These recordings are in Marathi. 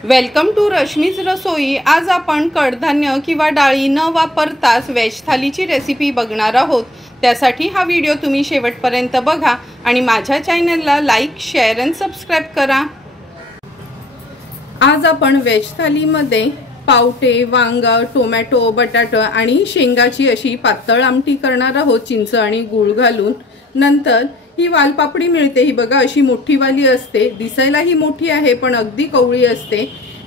वेलकम टू रश्मीज रसोई। आज आपण कडधान्य किंवा डाळी न वापरताच व्हेज थालीची रेसिपी बघणार आहोत। त्यासाठी हा व्हिडिओ तुम्ही शेवटपर्यंत बघा आणि माझ्या चॅनलला लाईक, शेअर आणि सबस्क्राइब करा। आज आपण व्हेज थालीमध्ये पावटे, वांग, टोमॅटो, बटाटा आणि शेंगाची अशी पातळ आमटी करणार आहोत चिंच आणि गूळ घालून। नंतर ही वालपापडी मिळते, ही बघा अशी मोठी वाली असते, दिसायला ही मोठी आहे पण अगदी कवळी असते।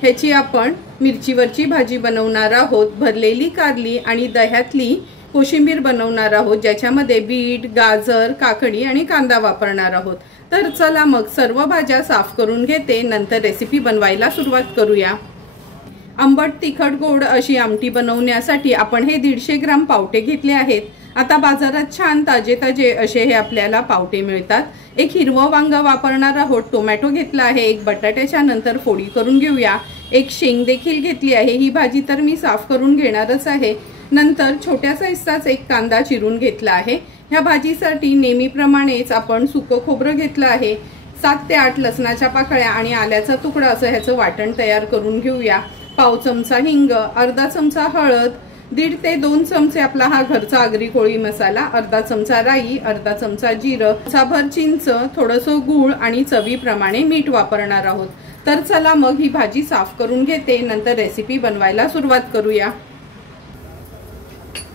ह्याची आपण मिरचीवरची भाजी बनवणार आहोत। भरलेली कारली आणि दह्यातली कोशिंबीर बनवणार आहोत, ज्याच्यामध्ये बीट, गाजर, काकडी आणि कांदा वापरणार आहोत। तर चला मग सर्व भाज्या साफ करून घेते, नंतर रेसिपी बनवायला सुरुवात करूया। आंबट, तिखट, गोड अशी आमटी बनवण्यासाठी आपण हे 150 ग्राम पावटे घेतले आहेत। आता बाजारात छान ताजे ताजे असे हे आपल्याला पावटे मिळतात। एक हिरवं वांग वापरणार आहोत, टोमॅटो घेतला आहे, एक बटाट्याच्या नंतर फोडी करून घेऊया। एक शेंग देखील घेतली आहे, ही भाजी तर मी साफ करून घेणारच आहे। नंतर छोट्या साईजचाच एक कांदा चिरून घेतला आहे। ह्या भाजीसाठी नेहमीप्रमाणेच आपण सुकं खोबरं घेतलं आहे, 7 ते 8 लसणाच्या पाकळ्या आणि आल्याचा तुकडा असं ह्याचं वाटण तयार करून घेऊया। पाव चमचा हिंग, अर्धा चमचा हळद, 1.5 ते 2 चमचे आपला हा घरचा आगरी कोळी मसाला, अर्धा चमचा राई, अर्धा चमचा जिरं, चमचाभर चिंच, थोडंसं गूळ आणि चवीप्रमाणे मीठ वापरणार आहोत। तर चला मग ही भाजी साफ करून घेते, नंतर रेसिपी बनवायला सुरुवात करूया।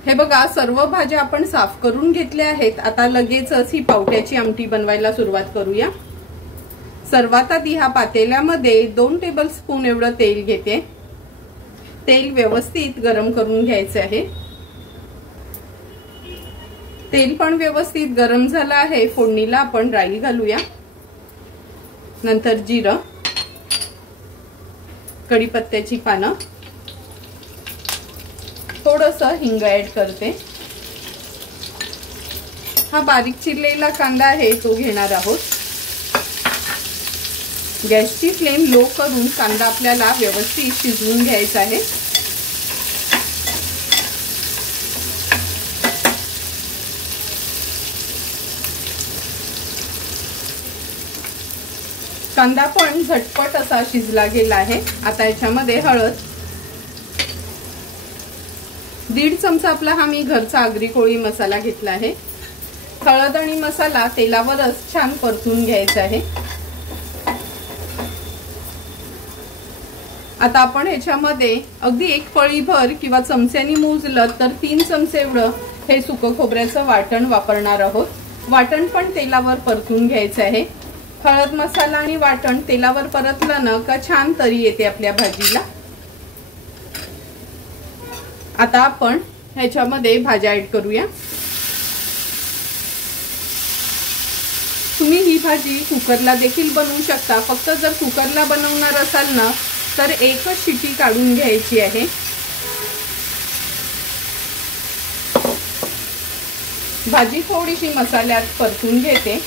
हे बघा सर्व भाज्या आपण साफ करून घेतल्या आहेत। आता लगेचच ही पावट्याची आमटी बनवायला सुरुवात करूया। सर्वात आधी ह्या पातेल्यामध्ये 2 टेबलस्पून एवढं तेल घेते। तेल व्यवस्थित गरम करून घ्यायचे आहे। तेल पण व्यवस्थित गरम झालं आहे। फोडणीला आपण राई घालूया, नंतर जिरं, कढीपत्त्याची पानं, थोडंसं हिंग ऍड करते। हा बारीक चिरलेला कांदा आहे तो घेणार आहोत। गॅसची फ्लेम लो करून कांदा आपल्याला व्यवस्थित शिजवून घ्यायचा आहे। कांदा पण झटपट असा शिजला गेला आहे। आता याच्यामध्ये हळद, 1.5 चमचा आपला हा मी घरचा आगरी कोळी मसाला घेतला आहे। हळद आणि मसाला तेलावरच छान परतून घ्यायचा आहे। आता आपण ह्याच्यामध्ये अगदी 1 पळीभर किंवा चमच्यानी मोजलं तर 3 चमचे एवढं हे सुकं खोबऱ्याचं वाटण वापरणार आहोत। वाटण पण तेलावर परतून घ्यायचं आहे। हळद, मसाला आणि वाटण तेलावर परतलं ना का छान तरी येते आपल्या भाजीला। आता आपण ह्याच्यामध्ये भाज्या ऍड करूया। तुम्ही ही भाजी कुकरला देखील बनवू शकता, फक्त जर कुकरला बनवणार असाल ना तर एकच शिटी काढून घ्यायची आहे। भाजी थोडीशी मसाल्यात परतून घेते।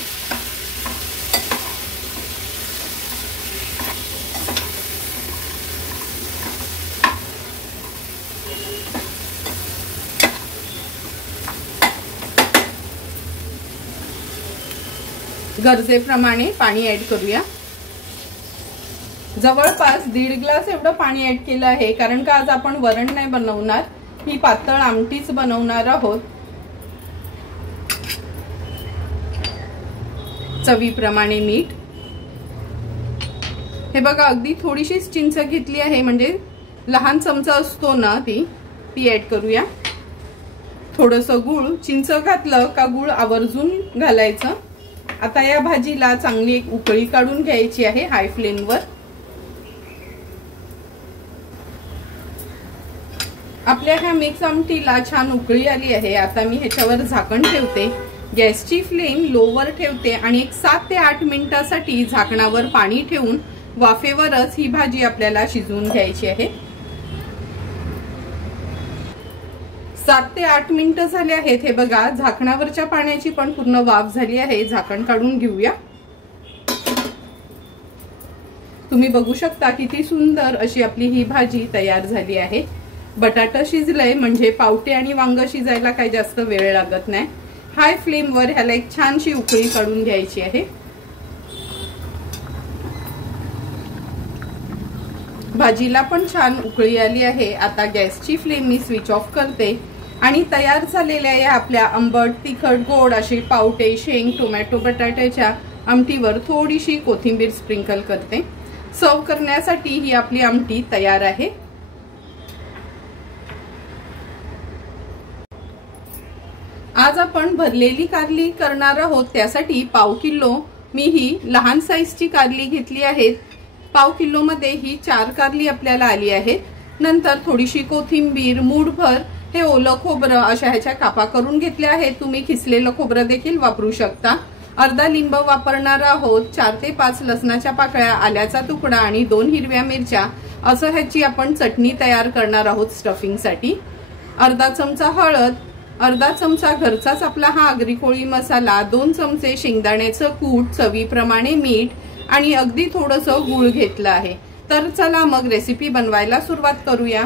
गरजेप्रमाणे पाणी ऍड करूया। जवळपास 1.5 ग्लास एवढं पाणी ऍड केलं आहे, कारण का आज आपण वरण नाही बनवणार, ही पातळ आमटीच बनवणार आहोत। चवीप्रमाणे मीठ, हे बघा अगदी थोडीशीच चिंच घेतली आहे, म्हणजे लहान चमचा असतो ना ती ऍड करूया। थोडंसं गूळ, चिंच घातलं का गूळ आवर्जून घालायचं। आता या भाजीला चांगली एक उकळी काढून घ्यायची आहे हाय फ्लेमवर। आपल्या ह्या मिक्स आमटीला छान उकळी आली आहे। आता मी ह्याच्यावर झाकण ठेवते, गॅसची फ्लेम लोवर ठेवते आणि एक 7 ते 8 मिनिटांसाठी झाकणावर पाणी ठेवून वाफेवरच ही भाजी आपल्याला शिजवून घ्यायची आहे। 7 ते 8 मिनिटं झाले आहेत। हे बघा झाकणावरच्या पाण्याची पण पूर्ण वाफ झाली आहे। झाकण काढून घेऊया। तुम्ही बघू शकता किती सुंदर अशी आपली ही भाजी तयार झाली आहे। बटाटा शिजलाय म्हणजे पावटे आणि वांग शिजायला काही जास्त वेळ लागत नाही। हाय फ्लेमवर ह्याला एक छानशी उकळी काढून घ्यायची आहे। भाजीला पण छान उकळी आली आहे। आता गॅसची फ्लेम मी स्विच ऑफ करते आणि तयार झालेल्या या आपल्या आंबट तिखट गोड अशी पावटे शेंग टोमॅटो बटाट्याच्या आमटीवर थोडीशी कोथिंबीर स्प्रिंकल करते। सर्व करण्यासाठी ही आपली आमटी तयार आहे। आज आपण भरलेली कारली करणार आहोत। त्यासाठी पाव किलो मी ही लहान साईजची कारली घेतली आहे। पाव किलो मध्ये ही 4 कारली आपल्याला आली आहे। नंतर थोडीशी कोथिंबीर, मूठभर हे ओलं खोबरं अशा ह्याच्या कापा करून घेतल्या आहेत। तुम्ही खिसलेलं खोबरं देखील वापरू शकता। अर्धा लिंब वापरणार आहोत। 4 ते 5 लसणाच्या पाकळ्या, आल्याचा तुकडा आणि 2 हिरव्या मिरच्या असं ह्याची आपण चटणी तयार करणार आहोत स्टफिंग साठी। अर्धा चमचा हळद, अर्धा चमचा घरचाच आपला हा आगरी कोळी मसाला, 2 चमचे शेंगदाण्याचं कूट, चवीप्रमाणे मीठ आणि अगदी थोडंसं गूळ घेतलं आहे। तर चला मग रेसिपी बनवायला सुरुवात करूया।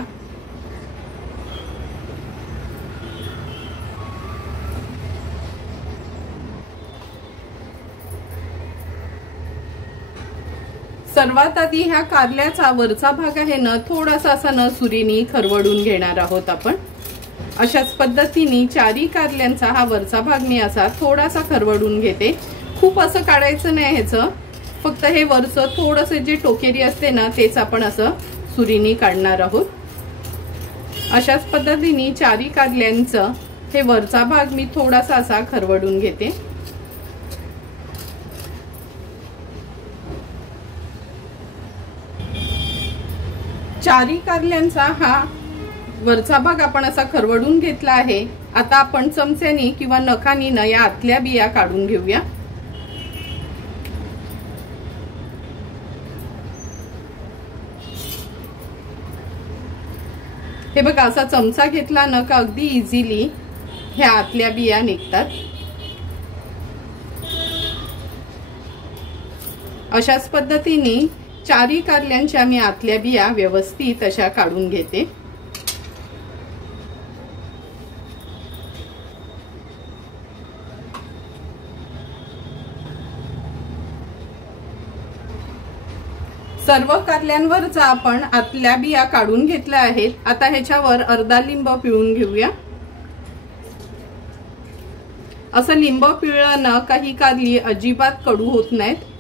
सर्वात आधी ह्या कारल्याचा वरचा भाग आहे ना थोडासा असा न सुरीने खरवडून घेणार आहोत आपण। अशाच पद्धतीने 4 कारल्यांचा हा वरचा भाग मी असा थोडासा खरवडून घेते। खूप असं काढायचं नाही ह्याचं, फक्त हे वरचं थोडंसं जे टोकेरी असते ना तेच आपण असं सुरीने काढणार आहोत। अशाच पद्धतीने 4 कारल्यांचं हे वरचा भाग मी थोडासा असा खरवडून घेते। चारी कारल्यांचा हा वरचा भाग आपण असा खरवडून घेतला आहे। आता आपण चमच्याने किंवा नखानी ना या आतल्या बिया काढून घेऊया। हे बघा असा चमचा घेतला ना का अगदी इझिली ह्या आतल्या बिया निघतात। अशाच पद्धतीने 4 कारल्यांच्या मी आतल्या बिया व्यवस्थित अशा काढून घेते। सर्व कारल्यांवरचा आपण आतल्या बिया काढून घेतल्या आहेत। आता ह्याच्यावर अर्धा लिंब पिळून घेऊया। असं लिंब पिळलं ना काही कारली अजिबात कडू होत नाहीत।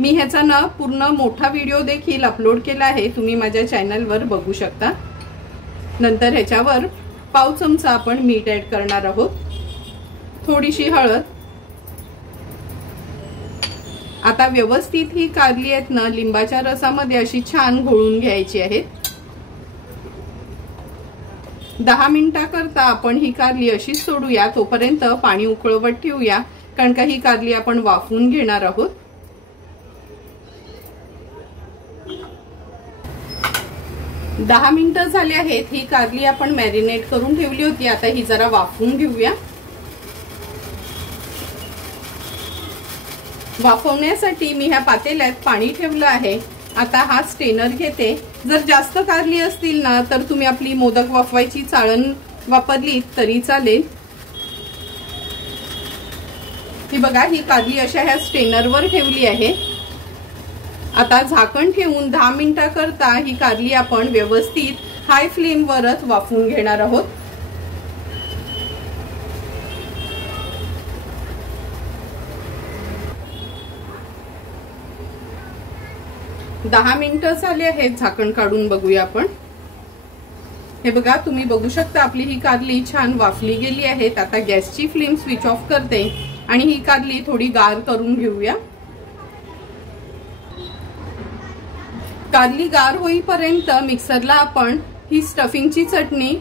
मी ह्याचा ना पूर्ण मोठा व्हिडिओ देखील अपलोड केला आहे, तुम्ही माझ्या चॅनलवर बघू शकता। नंतर ह्याच्यावर पाव चमचा आपण मीठ ऍड करणार आहोत, थोडीशी हळद। आता व्यवस्थित ही कारली आहेत ना लिंबाच्या रसामध्ये अशी छान घोळून घ्यायची आहेत। 10 मिनिटाकरता आपण ही कारली अशीच सोडूया, तोपर्यंत पाणी उकळवत ठेवूया, कारण का ही कारली आपण वाफवून घेणार आहोत। 10 मिनिटं झाली आहेत। ही कारली आपण मॅरिनेट करून ठेवली होती, आता ही जरा वाफवून घेऊया। वाफवण्यासाठी मी ह्या पातेल्यात पाणी ठेवलं आहे। आता हा स्टेनर घेते। जर जास्त कारली असतील ना तर तुम्ही आपली मोदक वाफवायची चाळण वापरली तरी चालेल। ही बघा ही कारली अशा ह्या स्टेनरवर ठेवली आहे। आता झाकण ठेवून 10 मिनिटाकरता ही कारली आपण व्यवस्थित हाय फ्लेमवरच वाफवून घेणार आहोत। 10 मिनिटं झाली आहेत। झाकण काढून बघूया आपण। हे बघा तुम्ही बघू शकता आपली ही कारली छान वाफली गेली आहे। आता गॅसची फ्लेम स्विच ऑफ करते आणि ही कारली थोडी गार करून घेऊया। कारली गार होईपर्यंत मिक्सरला आपण ही स्टफिंगची चटणी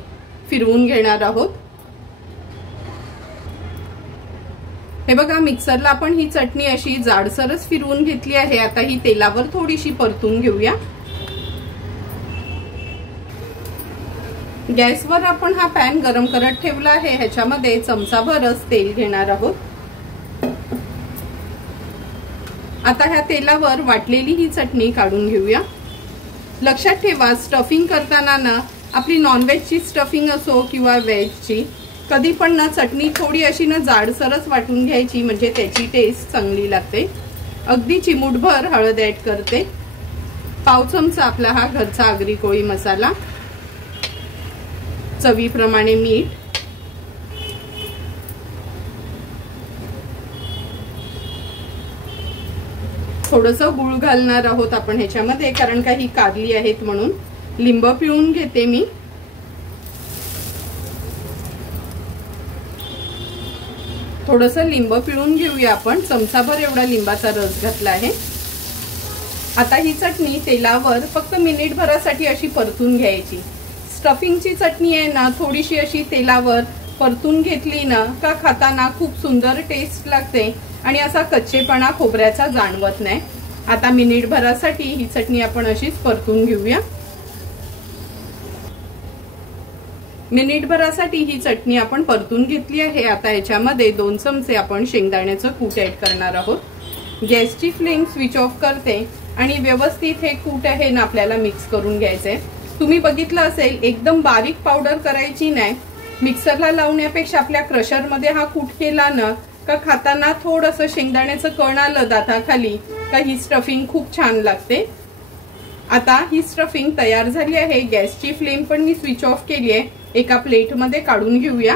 फिरवून घेणार आहोत। हे बघा मिक्सरला आपण ही चटणी अशी जाडसरच फिरवून घेतली आहे। आता ही तेलावर थोडीशी परतून घेऊया। गॅसवर आपण हा पॅन गरम करत ठेवला आहे। ह्याच्यामध्ये चमचाभरच तेल घेणार आहोत। आता ह्या तेलावर वाटलेली ही चटणी काढून घेऊया। लक्षात ठेवा स्टफिंग करताना ना आपली नॉनव्हेजची स्टफिंग असो किंवा व्हेजची कधी पण ना चटणी थोडी अशी ना जाडसरच वाटून घ्यायची, म्हणजे त्याची टेस्ट चांगली लागते। अगदी चिमूटभर हळद ऍड करते। पाव चमचा आपला हा घरचा आगरी कोळी मसाला, चवीप्रमाणे मीठ, थोडंसं गूळ घालणार आहोत आपण ह्याच्यामध्ये, कारण काही कारली आहेत म्हणून. लिंब पिळून घेते मी. थोडंसं लिंब पिळून घेऊया आपण. चमचाभर एवढा लिंबाचा रस घातला आहे. आता ही चटणी तेलावर फक्त मिनिटभरासाठी अशी परतून घ्यायची. स्टफिंगची चटणी आहे ना, थोडीशी अशी तेलावर परतून घेतली ना का खाताना खूप सुंदर टेस्ट लागते आणि असा कच्चेपणा खोबऱ्याचा जाणवत नाही. आता मिनिटभरासाठी ही चटणी आपण अशीच परतून घेऊया. मिनिटभरासाठी ही चटणी आपण परतून घेतली आहे. आता याच्यामध्ये 2 चमचे आपण शेंगदाण्याचं कूट ऍड करणार आहोत. गॅसची फ्लेम स्विच ऑफ करते आणि व्यवस्थित हे कूट आहे ना आपल्याला मिक्स करून घ्यायचंय. तुम्ही बघितलं असेल, एकदम बारीक पावडर करायची नाही. मिक्सरला लावण्यापेक्षा आपल्या क्रशरमध्ये हा कूट केला ना का खाताना थोडंसं शेंगदाण्याचं कण आलं दाताखाली का ही स्टफिंग खूप छान लागते. आता ही स्टफिंग तयार झाली आहे. गॅसची फ्लेम पण मी स्विच ऑफ केली आहे. एका प्लेटमध्ये काढून घेऊया.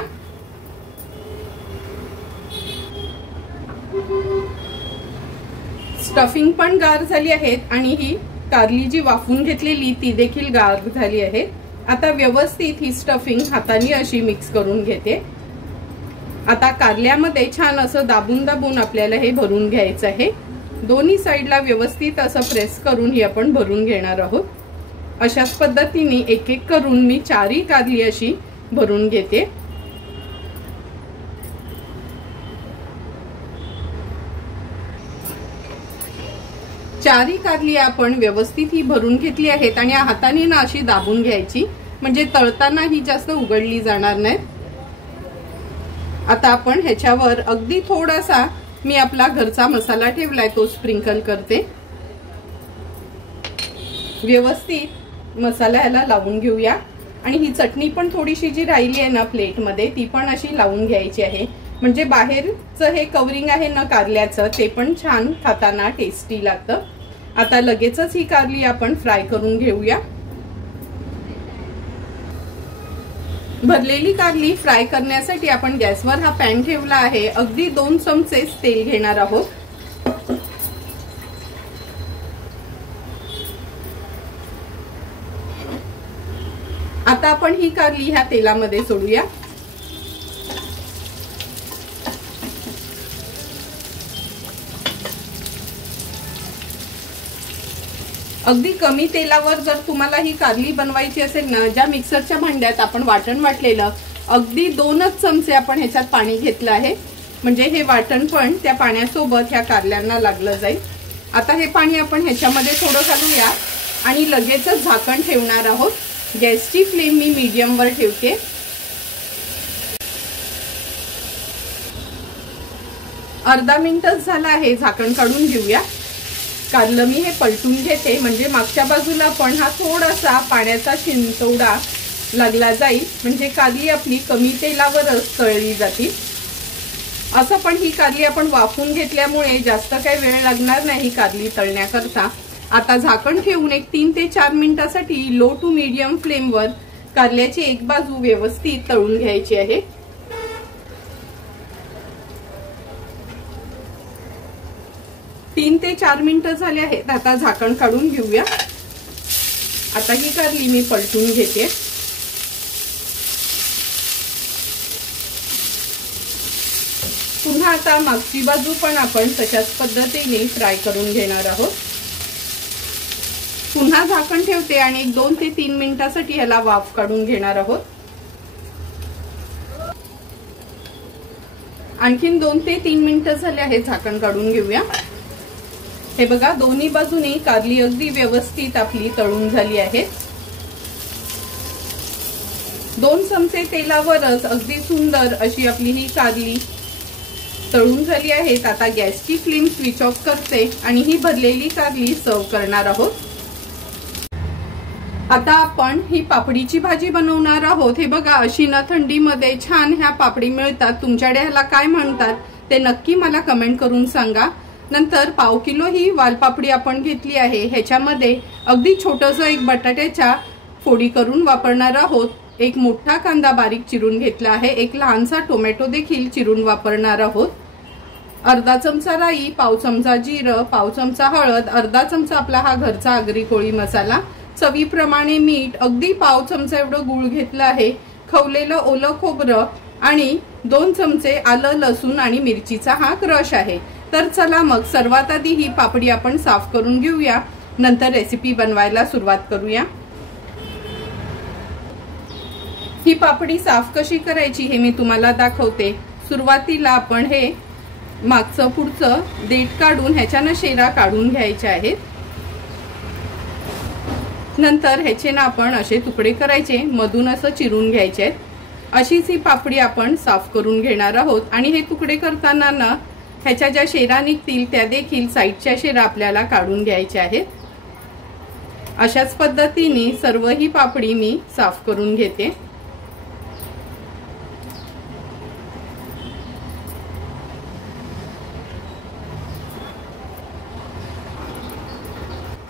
स्टफिंग पण गार झाली आहेत आणि ही कारली जी वाफून घेतलेली ती देखील गार झाली आहे. आता व्यवस्थित ही स्टफिंग हाताने अशी मिक्स करून घेते. आता कारल्यामध्ये छान असं दाबून दाबून आपल्याला हे भरून घ्यायचं आहे. दोन्ही साईडला व्यवस्थित असं प्रेस करून ही आपण भरून घेणार आहोत. अशाच पद्धतीने एक एक करून मी 4ही कारली अशी भरून घेते. चारही कारली आपण व्यवस्थित ही भरून घेतली आहेत आणि हाताने ना अशी दाबून घ्यायची, म्हणजे तळताना ही जास्त उघडली जाणार नाही. आता आपण ह्याच्यावर अगदी थोडासा मी आपला घरचा मसाला ठेवलाय तो स्प्रिंकल करते. व्यवस्थित मसाला ह्याला लावून घेऊया आणि ही चटणी पण थोडीशी जी राहिली आहे ना प्लेटमध्ये ती पण अशी लावून घ्यायची आहे, म्हणजे बाहेरचं हे कवरिंग आहे ना कारल्याचं ते पण छान खाताना टेस्टी लागतं. आता लगेचच ही कारली आपण फ्राय करून घेऊया. भरलेली कारली फ्राय करण्यासाठी आपण गॅसवर हा पॅन ठेवला आहे. अगदी 2 चमचे तेल घेणार आहोत. आता आपण ही कारली ह्या तेलामध्ये सोडूया. अगदी कमी तेलावर जर तुम्हाला ही कारली बनवायची असेल ना, ज्या मिक्सरच्या भांड्यात आपण वाटण वाटलेलं अगदी 2च चमचे आपण ह्याच्यात पाणी घेतलं आहे, म्हणजे हे वाटण पण त्या पाण्यासोबत ह्या कारल्यांना लागलं जाईल. आता हे पाणी आपण ह्याच्यामध्ये थोडं घालूया आणि लगेचच झाकण ठेवणार आहोत. गॅसची फ्लेम मी मीडियम वर ठेवते. अर्धा मिनिटच झाला आहे. झाकण काढून घेऊया. कारलं मी हे पलटून घेते, म्हणजे मागच्या बाजूला पण हा थोडासा पाण्याचा शिंतोडा लागला जाईल, म्हणजे कारली आपली कमी तेलावरच तळली जातील. असं पण ही कारली आपण वाफून घेतल्यामुळे जास्त काही वेळ लागणार नाही कारली तळण्याकरता. आता झाकण ठेवून एक 3 ते 4 मिनिटासाठी लो टू मीडियम फ्लेमवर कारल्याची एक बाजू व्यवस्थित तळून घ्यायची आहे. 3 ते 4 मिनिटं झाले आहेत. आता झाकण काढून घेऊया. आता ही कारली मी पलटून घेते. पुन्हा आता मागची बाजू पण आपण तशाच पद्धतीने फ्राय करून घेणार आहोत. पुन्हा झाकण ठेवते आणि 2 ते 3 मिनिटासाठी ह्याला वाफ काढून घेणार आहोत. आणखीन 2 ते 3 मिनिटं झाले आहेत. झाकण काढून घेऊया. हे बघा, दोन्ही बाजूने कारली अगदी व्यवस्थित आपली तळून झाली आहे. 2 चमचे तेलावरच अगदी सुंदर अशी आपली ही कारली तळून झाली आहे. आता गॅसची फ्लेम स्विच ऑफ करते आणि ही भरलेली कारली सर्व करणार आहोत. आता आपण ही पापडीची भाजी बनवणार आहोत. हे बघा, अशी ना थंडीमध्ये छान ह्या पापडी मिळतात. तुमच्याकडे ह्याला काय म्हणतात ते नक्की मला कमेंट करून सांगा. नंतर पाव किलो ही वालपापडी आपण घेतली आहे। ह्याच्यामध्ये अगदी छोटंसं एक बटाट्याच्या फोडी करून वापरणार आहोत। एक मोठा कांदा बारीक चिरून घेतला आहे। एक लहानसा टोमॅटो देखील चिरून वापरणार आहोत। अर्धा चमचा राई, पाव चमचा जिरं, पाव चमचा हळद, अर्धा चमचा आपला हा घरचा आगरी कोळी मसाला, चवीप्रमाणे मीठ, अगदी पाव चमचा एवढं गूळ घेतलं आहे, खवलेलं ओलं खोबरं आणि 2 चमचे आलं, लसूण आणि मिरचीचा हा क्रश आहे। तर चला मग सर्वात आधी ही पापडी आपण साफ करून घेऊया, नंतर रेसिपी बनवायला सुरुवात करूया। ही पापडी साफ कशी करायची हे मी तुम्हाला दाखवते। सुरुवातीला आपण हे मागचं पुढचं देठ काढून ह्याच्यानं शेरा काढून घ्यायचे आहेत। नंतर ह्याचे ना आपण असे तुकडे करायचे, मधून असं चिरून घ्यायचे आहेत। अशीच ही पापडी आपण साफ करून घेणार आहोत। आणि हे तुकडे करताना ना ह्याच्या ज्या शेरा निघतील त्या देखील साईडच्या शेरा आपल्याला काढून घ्यायच्या आहेत। अशाच पद्धतीने सर्व ही पापडी मी साफ करून घेते।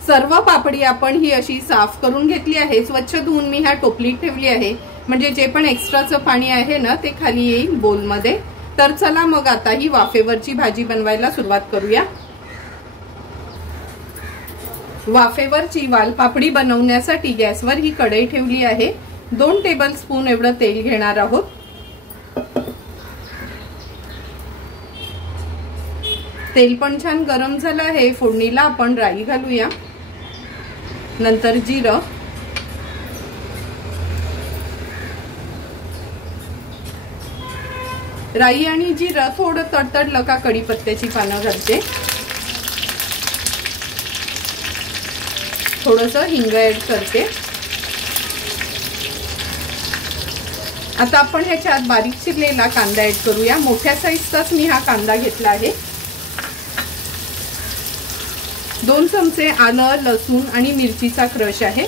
सर्व पापडी आपण ही अशी साफ करून घेतली आहे। स्वच्छ धुवून मी ह्या टोपलीत ठेवली आहे, म्हणजे जे पण एक्स्ट्राचं पाणी आहे ना ते खाली येईल बोलमध्ये। तर चला मग आता ही वाफेवरची भाजी बनवायला सुरुवात करूया। वाफेवरची वालपापडी बनवण्यासाठी गॅसवर ही कढई ठेवली आहे। 2 टेबलस्पून एवढं तेल घेणार आहोत। तेल पण छान गरम झालं आहे। फोडणीला आपण राई घालूया, नंतर जिरं, राई आणि जिरं थोडं तडतडलं का कढीपत्त्याची पानं घालते, थोडंसं हिंग ऍड करते। आता आपण ह्याच्यात बारीक चिरलेला कांदा ऍड करूया। मोठ्या साईजचाच मी हा कांदा घेतला आहे। 2 चमचे आलं, लसूण आणि मिरचीचा क्रश आहे।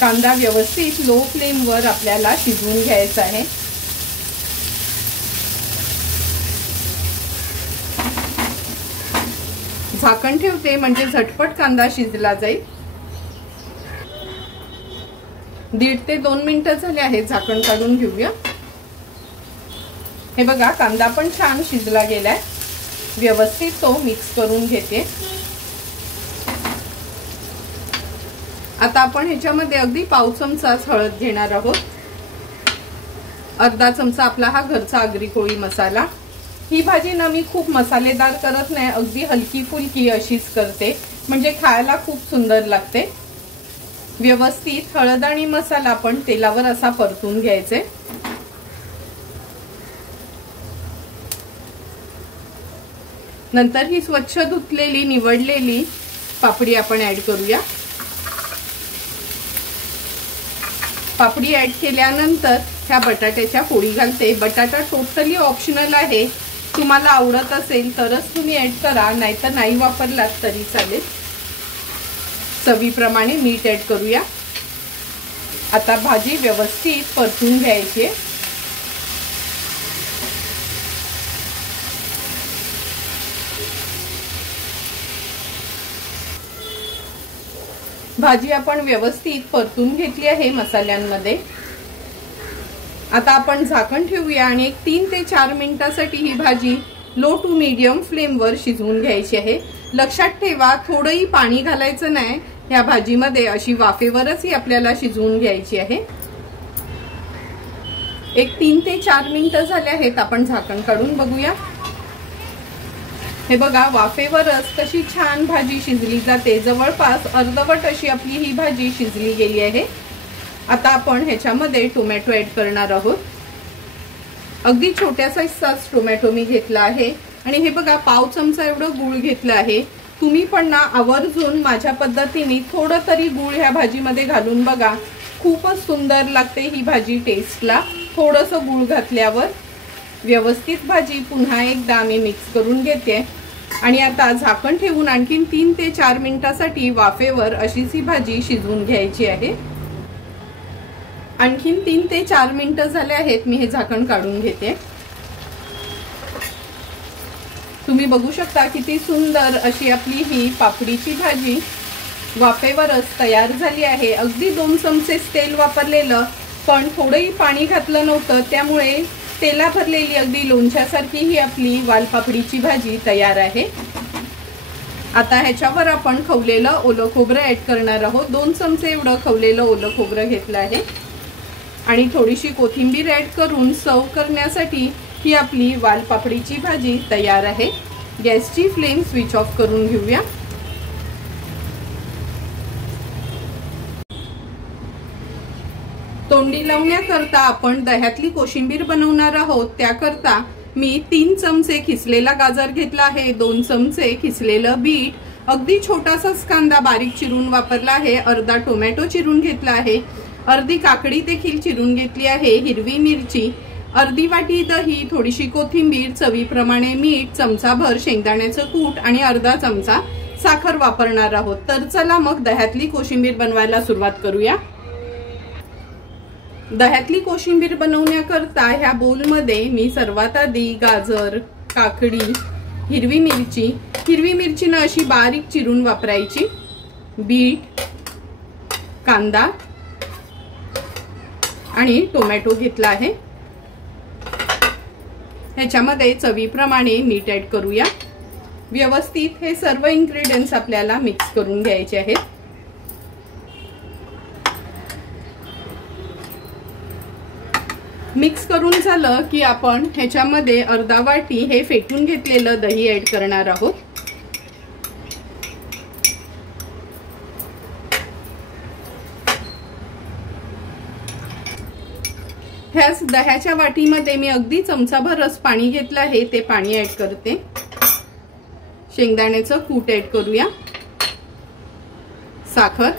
कांदा व्यवस्थित लो फ्लेमवर आपल्याला शिजवून घ्यायचा आहे। झाकण ठेवते म्हणजे झटपट कांदा शिजला जाईल। 1.5 ते 2 मिनिटं झाले आहेत। झाकण काढून घेऊया। हे बघा कांदा पण छान शिजला गेलाय। व्यवस्थित तो मिक्स करून घेते। आता आपण ह्याच्यामध्ये अगदी पाव चमचाच हळद घेणार आहोत। अर्धा चमचा आपला हा घरचा आगरी कोळी मसाला। ही भाजी ना मी खूप मसालेदार करत नाही, अगदी हलकी फुलकी अशीच करते, म्हणजे खायला खूप सुंदर लागते। व्यवस्थित हळद आणि मसाला आपण तेलावर असा परतून घ्यायचे। नंतर ही स्वच्छ धुतलेली निवडलेली पापडी आपण ऍड करूया। पापडी ऍड केल्यानंतर ह्या बटाट्याच्या फोडी घालते। बटाटा टोटली ऑप्शनल आहे, तुम्हाला आवडत असेल तरच तुम्ही ऍड करा, नाहीतर नाही वापरलात तरी चालेल। चवीप्रमाणे मीठ ऍड करूया। आता भाजी व्यवस्थित परतून घ्यायची। भाजी आपण व्यवस्थित परतून घेतली आहे मसाल्यांमध्ये। आता आपण झाकण ठेवूया आणि एक 3 ते 4 मिनिटांसाठी ही भाजी लो टू मीडियम फ्लेमवर शिजवून घ्यायची आहे। लक्षात ठेवा थोडंही पाणी घालायचं नाही ह्या भाजीमध्ये, अशी वाफेवरच ही आपल्याला शिजवून घ्यायची आहे। एक 3 ते 4 मिनिटं झाले आहेत। आपण झाकण काढून बघूया। हे बघा वाफेवरच कशी छान भाजी शिजली जाते। जवळपास अर्धवट अशी आपली ही भाजी शिजली गेली आहे। आता आपण ह्याच्यामध्ये टोमॅटो ऍड करणार आहोत। अगदी छोट्या साईजचाच टोमॅटो मी घेतला आहे आणि हे बघा पाव चमचा एवढं गूळ घेतलं आहे। तुम्ही पण ना आवर्जून माझ्या पद्धतीने थोडं तरी गूळ ह्या भाजीमध्ये घालून बघा, खूपच सुंदर लागते ही भाजी टेस्टला थोडंसं गूळ घातल्यावर। व्यवस्थित भाजी पुन्हा एकदा मी मिक्स करून घेते आणि आता झाकण ठेवून आणखीन 3 ते 4 मिनिटांसाठी वाफेवर अशीच ही भाजी शिजवून घ्यायची आहे। आणखीन 3 ते 4 मिनिटं झाले आहेत। मी हे झाकण काढून घेते। तुम्ही बघू शकता किती सुंदर अशी आपली ही पापडीची भाजी वाफेवरच तयार झाली आहे। अगदी 2 चमचे तेल वापरलेलं, पण थोडंही पाणी घातलं नव्हतं, त्यामुळे तेला भरलेली अगदी लोणच्यासारखी ही आपली वालपापडीची भाजी तयार आहे। आता ह्याच्यावर आपण खवलेलं ओलं खोबरं ऍड करणार आहोत। 2 चमचे एवढं खवलेलं ओलं खोबरं घेतलं आहे आणि थोडीशी कोथिंबीर ऍड करून सर्व करण्यासाठी ही आपली वालपापडीची भाजी तयार आहे। गॅसची फ्लेम स्विच ऑफ करून घेऊया। तोंडी लावण्याकरता आपण दह्यातली कोशिंबीर बनवणार आहोत। त्याकरता मी 3 चमचे खिसलेला गाजर घेतला आहे, 2 चमचे खिसलेलं बीट, अगदी छोटासाच कांदा बारीक चिरून वापरला आहे, अर्धा टोमॅटो चिरून घेतला आहे, अर्धी काकडी देखील चिरून घेतली आहे, हिरवी मिरची, अर्धी वाटी दही, थोडीशी कोथिंबीर, चवीप्रमाणे मीठ, चमचाभर शेंगदाण्याचं कूट आणि अर्धा चमचा साखर वापरणार आहोत। तर चला मग दह्यातली कोशिंबीर बनवायला सुरुवात करूया। दह्यातली कोशिंबीर बनवण्याकरता ह्या बोलमध्ये मी सर्वात आधी गाजर, काकडी, हिरवी मिरचीनं अशी बारीक चिरून वापरायची, बीट, कांदा आणि टोमॅटो घेतला आहे। ह्याच्यामध्ये चवीप्रमाणे मीठ ऍड करूया। व्यवस्थित हे सर्व इन्ग्रेडियंट्स आपल्याला मिक्स करून घ्यायचे आहेत। मिक्स करून झालं की आपण ह्याच्यामध्ये अर्धा वाटी हे फेटून घेतलेलं दही ऍड करणार आहोत। ह्याच दह्याच्या वाटीमध्ये मी अगदी चमचाभर रस पाणी घेतलं आहे, ते पाणी ऍड करते। शेंगदाण्याचं कूट ऍड करूया, साखर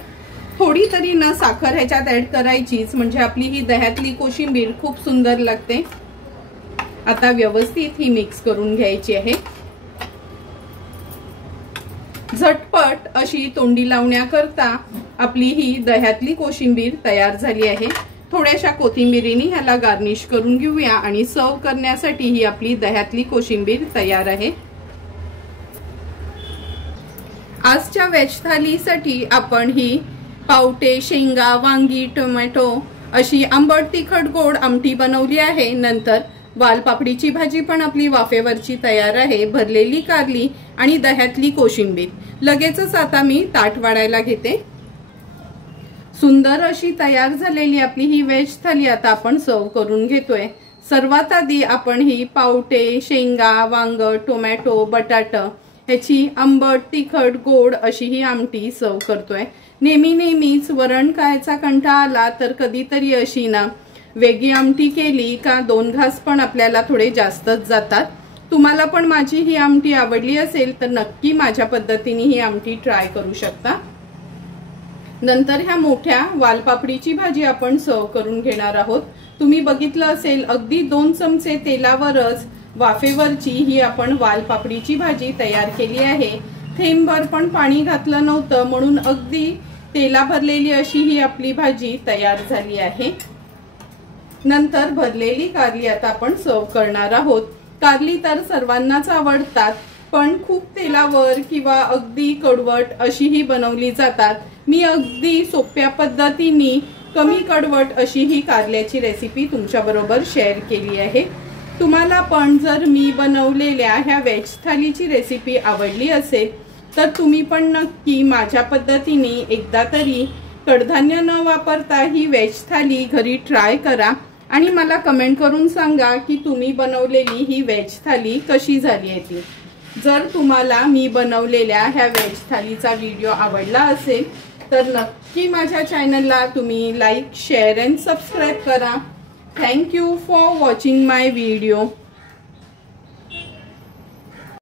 थोडी तरी ना साखर ह्याच्यात ऍड करायचीच, म्हणजे आपली ही दह्यातली कोशिंबीर खूप सुंदर लागते। आता व्यवस्थित ही मिक्स करून घ्यायची आहे। झटपट अशी तोंडी लावण्याकरता आपली ही दह्यातली कोशिंबीर तयार झाली आहे। थोड्याशा कोथिंबीरीने ह्याला गार्निश करून घेऊया आणि सर्व करण्यासाठी ही आपली दह्यातली कोशिंबीर तयार आहे। आजच्या वेज थालीसाठी आपण ही पावटे, शेंगा, वांगी, टोमॅटो अशी आंबट तिखट गोड आमटी बनवली आहे। नंतर वालपापडीची भाजी पण आपली वाफेवरची तयार आहे, भरलेली कारली आणि दह्यातली कोशिंबीर। लगेचच आता मी ताट वाढायला घेते। सुंदर अशी तयार झालेली आपली ही वेज थाली आता आपण सर्व करून घेतोय। सर्वात आधी आपण ही पावटे, शेंगा, वांग, टोमॅटो, बटाटा ह्याची आंबट तिखट गोड अशी ही आमटी सर्व करतोय। नेहमीच वरण खायचा कंटाळा आला तर कधीतरी अशी ना वेगळी आमटी केली का 2 घास पण आपल्याला थोडे जास्तच जातात। तुम्हाला पण माझी ही आमटी आवडली असेल तर नक्की माझ्या पद्धतीने ही आमटी ट्राय करू शकता। नंतर ह्या मोठ्या वालपापडीची भाजी आपण सर्व करून घेणार आहोत। तुम्ही बघितलं असेल अगदी 2 चमचे तेलावरच वाफेवरची ही आपण वालपापडीची भाजी तयार केली आहे। थेंबभर पण पाणी घातलं नव्हतं, म्हणून अगदी तेला भरलेली अशी ही आपली भाजी तयार झाली आहे। नंतर भरलेली कारली आता आपण सर्व करणार आहोत। कारली तर सर्वांनाच आवडतात, पण खूप तेलावर किंवा अगदी कडवट अशी ही बनवली जातात। मी अगदी सोप्या पद्धतीने कमी कडवट अशी ही कारल्याची रेसिपी तुमच्या बरोबर शेअर केली आहे। तुम्हाला पण जर मी बनवलेल्या ह्या वेज थालीची रेसिपी आवडली असेल तर तुम्ही पण नक्की माझ्या पद्धतीने एकदा तरी कडधान्य न वापरता ही वेज थाली घरी ट्राय करा आणि मला कमेंट करून सांगा की तुम्ही बनवलेली ही वेज थाली कशी झाली आहे ती। जर तुम्हाला मी बनवलेल्या ह्या वेज थालीचा व्हिडिओ आवडला असेल तर नक्की माझ्या चॅनलला तुम्ही लाईक, शेअर अँड सबस्क्राईब करा। Thank you for watching my video.